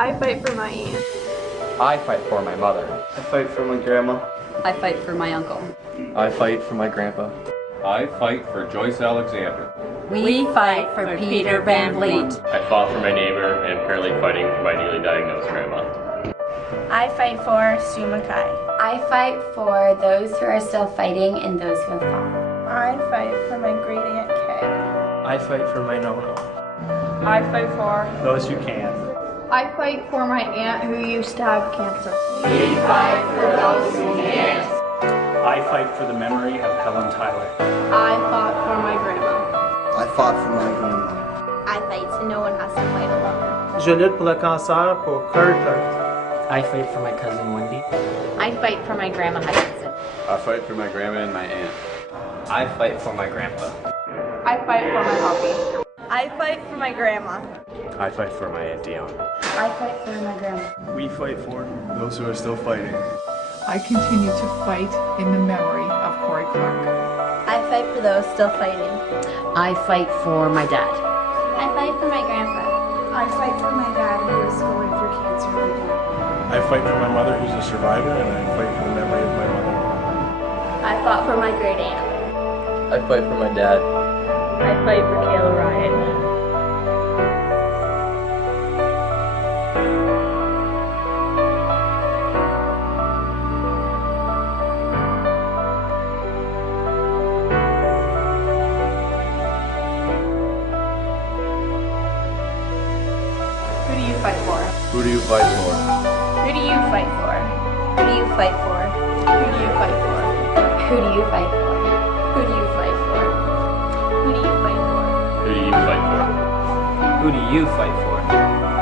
I fight for my aunt. I fight for my mother. I fight for my grandma. I fight for my uncle. I fight for my grandpa. I fight for Joyce Alexander. We fight for Peter Van Vliet. I fought for my neighbor and am currently fighting for my newly diagnosed grandma. I fight for Sue Mackay. I fight for those who are still fighting and those who have fallen. I fight for my great aunt Kay. I fight for my no-no. I fight for Those who can. I fight for my aunt who used to have cancer. We fight for those who can't. I fight for the memory of Helen Tyler. I fought for my grandma. I fought for my grandma. I fight so no one has to fight alone. Je lutte pour le cancer pour Kurt. I fight for my cousin Wendy. I fight for my grandma Hutchinson. I fight for my grandma and my aunt. I fight for my grandpa. I fight for my hubby. I fight for my grandma. I fight for my Aunt Dion. I fight for my grandma. We fight for those who are still fighting. I continue to fight in the memory of Corey Clark. I fight for those still fighting. I fight for my dad. I fight for my grandpa. I fight for my dad who is going through cancer right now. I fight for my mother who's a survivor, and I fight for the memory of my mother. I fought for my great aunt. I fight for my dad. I fight for Kayla Ryan. Who do you fight for? Who do you fight for? Who do you fight for? Who do you fight for? Who do you fight for? Who do you fight for? Who do you fight for? Who do you fight for? Who do you fight for? Who do you fight for?